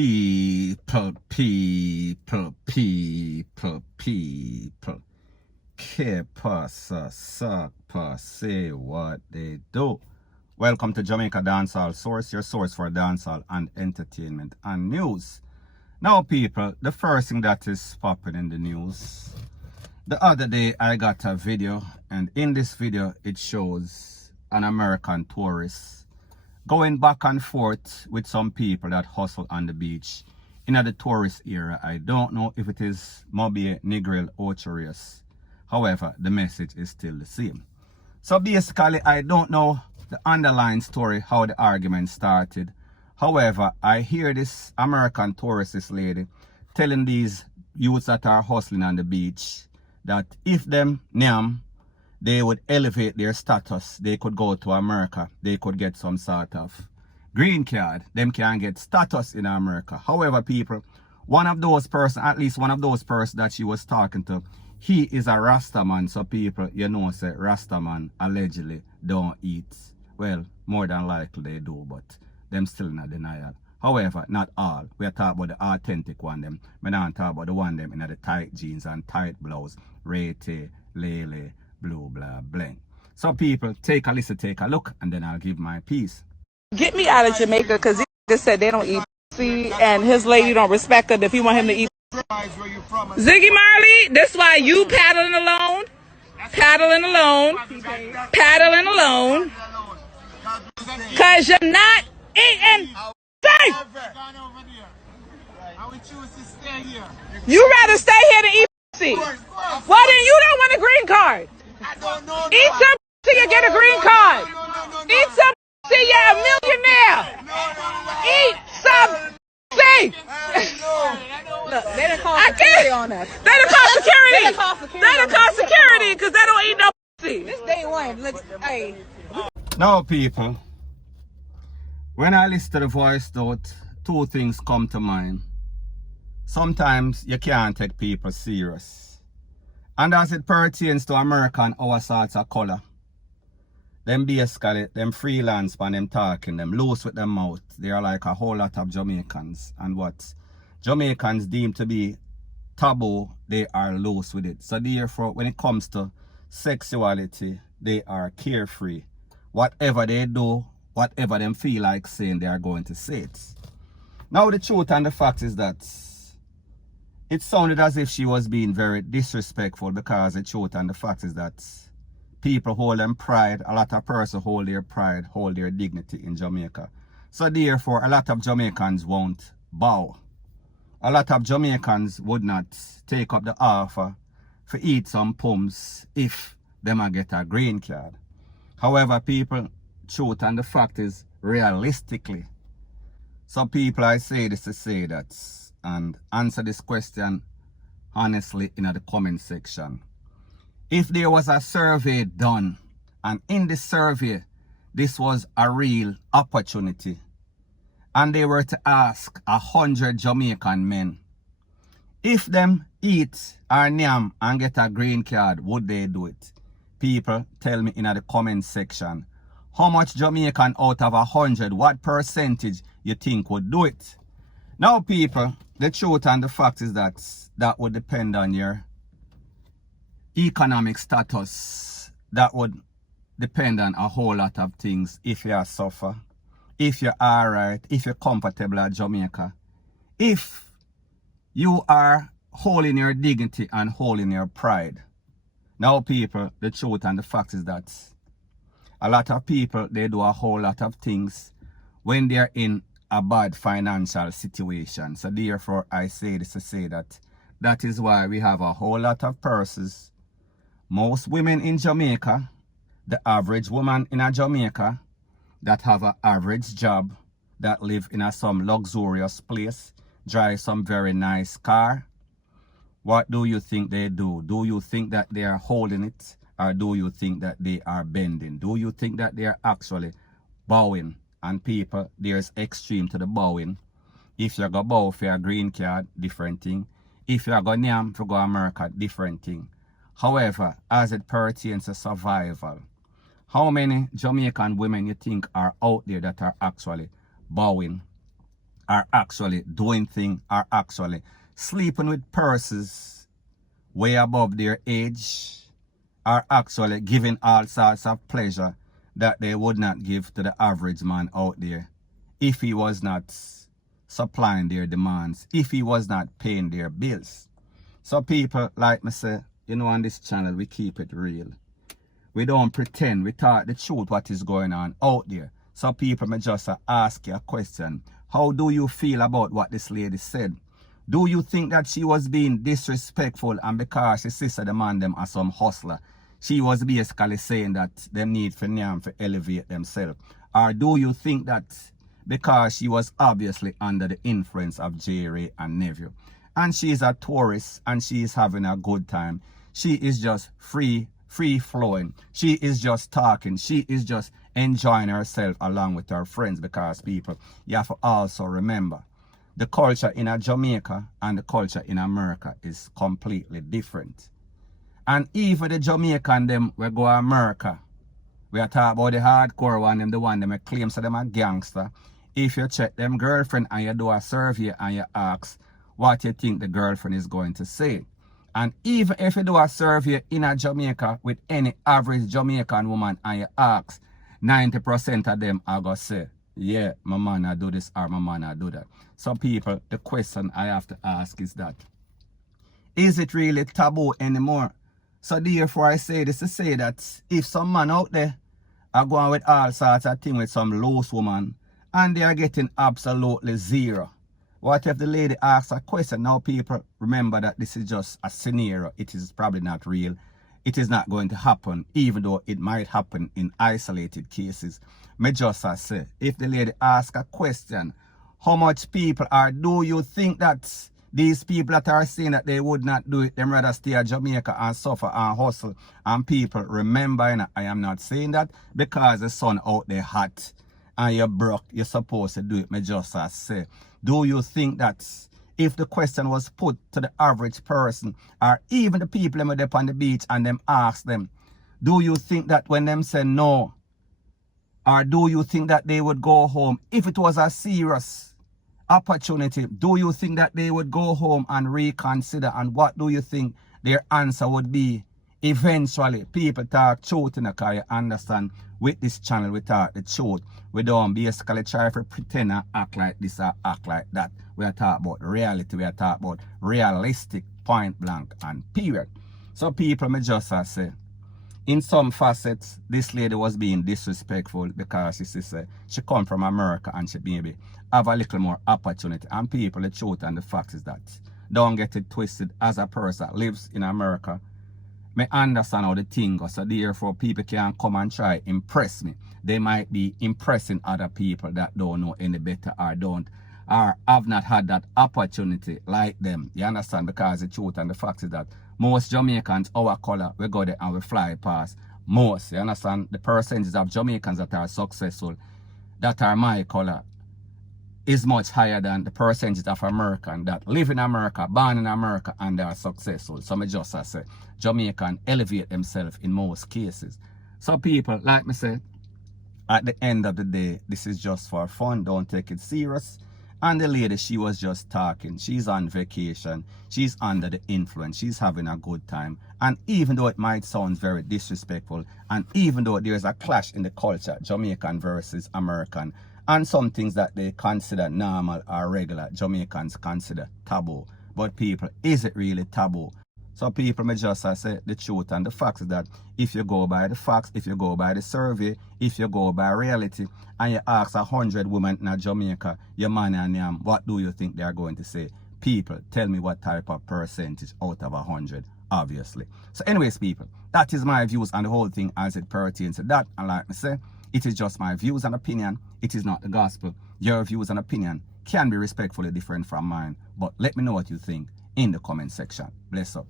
People. Que pasa, suck, pass, say what they do. Welcome to Jamaica Dancehall Source, your source for dancehall and entertainment and news. Now, people, the first thing that is popping in the news. The other day, I got a video, and in this video, it shows an American tourist going back and forth with some people that hustle on the beach in the tourist area. I don't know if it is Mobile, Negril, or Chorius. However, the message is still the same. So basically, I don't know the underlying story, how the argument started. However, I hear this American tourist, this lady, telling these youths that are hustling on the beach that if them nyam, they would elevate their status. They could go to America. They could get some sort of green card. Them can get status in America. However, people, one of those persons, at least one of those persons that she was talking to, he is a Rasta man. So people, you know, say Rasta man allegedly don't eat. Well, more than likely they do, but them still in a denial. However, not all. We are talking about the authentic one them. We don't talk about the one them in the tight jeans and tight blouse. Rete, lele, blue, blah, blank. So people, take a listen, take a look, and then I'll give my piece. Get me out of Jamaica, because he just said they don't eat pussy, and his lady don't respect her if you want him to eat. Ziggy Marley, this why you paddling alone, because you're not eating safe. You rather stay here to eat pussy. Well, then you don't want a green card. Eat some pussy, you get a green card. Eat some pussy, you're a millionaire. Eat some pussy. Look, they done call security on us. They done call security because they don't eat no pussy. This day one. Look, hey. Now, people, when I listen to the voice note, two things come to mind. Sometimes you can't take people serious. And as it pertains to American our sorts of color, them basically, them freelance and them talking, them loose with them mouth. They are like a whole lot of Jamaicans. And what Jamaicans deem to be taboo, they are loose with it. So therefore, when it comes to sexuality, they are carefree. Whatever they do, whatever them feel like saying, they are going to say it. Now the truth and the fact is that it sounded as if she was being very disrespectful, because the truth and the fact is that people hold them pride. A lot of persons hold their pride, hold their dignity in Jamaica. So therefore, a lot of Jamaicans won't bow. A lot of Jamaicans would not take up the offer for eat some pums if them a get a green card. However, people, truth and the fact is, realistically, some people, I say this to say that, and answer this question honestly in the comment section. If there was a survey done, and in the survey, this was a real opportunity, and they were to ask 100 Jamaican men, if them eat or nyam and get a green card, would they do it? People, tell me in the comment section, how much Jamaican out of 100, what percentage you think would do it? Now, people, the truth and the fact is that that would depend on your economic status. That would depend on a whole lot of things. If you are suffer, if you're alright, if you're comfortable at Jamaica, if you are holding your dignity and holding your pride. Now, people, the truth and the fact is that a lot of people, they do a whole lot of things when they're in a bad financial situation. So therefore, I say this to say that that is why we have a whole lot of persons. Most women in Jamaica, the average woman in a Jamaica that have an average job, that live in some luxurious place, drive some very nice car. What do you think they do? Do you think that they are holding it? Or do you think that they are bending? Do you think that they are actually bowing? And people, there's extreme to the bowing. If you go bow for a green card, different thing. If you go nyam for go America, different thing. However, as it pertains to survival, how many Jamaican women you think are out there that are actually bowing are actually doing things, are actually sleeping with persons way above their age, are actually giving all sorts of pleasure that they would not give to the average man out there if he was not supplying their demands, if he was not paying their bills. So people, like me say, you know, on this channel, we keep it real. We don't pretend, we talk the truth what is going on out there. So people may just ask you a question. How do you feel about what this lady said? Do you think that she was being disrespectful and because she sister the man them as some hustler, she was basically saying that them need for them to elevate themselves? Or do you think that because she was obviously under the influence of J-Ray and Nephew, and she is a tourist and she is having a good time, she is just free flowing, she is just talking, she is just enjoying herself along with her friends? Because people, you have to also remember, the culture in Jamaica and the culture in America is completely different. And even the Jamaican them we go to America, we are talking about the hardcore one, them the one them claim so them a gangster. If you check them girlfriend and you do a survey and you ask what you think the girlfriend is going to say. And even if you do a survey in a Jamaica with any average Jamaican woman and you ask, 90% of them are going to say, yeah, my man I do this or my man I do that. So people, the question I have to ask is that, is it really taboo anymore? So therefore I say this to say that if some man out there are going with all sorts of things with some loose woman and they are getting absolutely zero, what if the lady asks a question? Now people, remember that this is just a scenario. It is probably not real. It is not going to happen, even though it might happen in isolated cases. Me just say, if the lady asks a question, how much people are, do you think that these people that are saying that they would not do it, them rather stay at Jamaica and suffer and hustle? And people, remember, I am not saying that because the sun out there hot and you're broke, you're supposed to do it. Me just say, do you think that if the question was put to the average person or even the people them up on the beach and them ask them, do you think that when them say no, or do you think that they would go home if it was a serious opportunity? Do you think that they would go home and reconsider? And what do you think their answer would be? Eventually, people talk truth in the car. You understand? With this channel, we talk the truth. We don't basically try to pretend and act like this or act like that. We are talking about reality. We are talking about realistic, point blank and period. So people may just say, in some facets, this lady was being disrespectful because she come from America and she maybe have a little more opportunity. And people, the truth and the fact is that, don't get it twisted, as a person that lives in America, me understand how the thing goes. So therefore, people can come and try impress me. They might be impressing other people that don't know any better or have not had that opportunity like them. You understand? Because the truth and the fact is that most Jamaicans, our color, we go there and we fly past. Most, you understand? The percentage of Jamaicans that are successful, that are my color, is much higher than the percentage of Americans that live in America, born in America, and they are successful. So me just say, Jamaican elevate themselves in most cases. So people, like me say, at the end of the day, this is just for fun. Don't take it serious. And the lady, she was just talking. She's on vacation. She's under the influence. She's having a good time. And even though it might sound very disrespectful, and even though there's a clash in the culture, Jamaican versus American, and some things that they consider normal or regular, Jamaicans consider taboo. But people, is it really taboo? So people may just say the truth and the facts is that if you go by the facts, if you go by the survey, if you go by reality, and you ask 100 women in Jamaica, your man and them, what do you think they are going to say? People, tell me what type of percentage out of 100, obviously. So anyways, people, that is my views on the whole thing as it pertains to that. And like I say, it is just my views and opinion. It is not the gospel. Your views and opinion can be respectfully different from mine. But let me know what you think in the comment section. Bless up.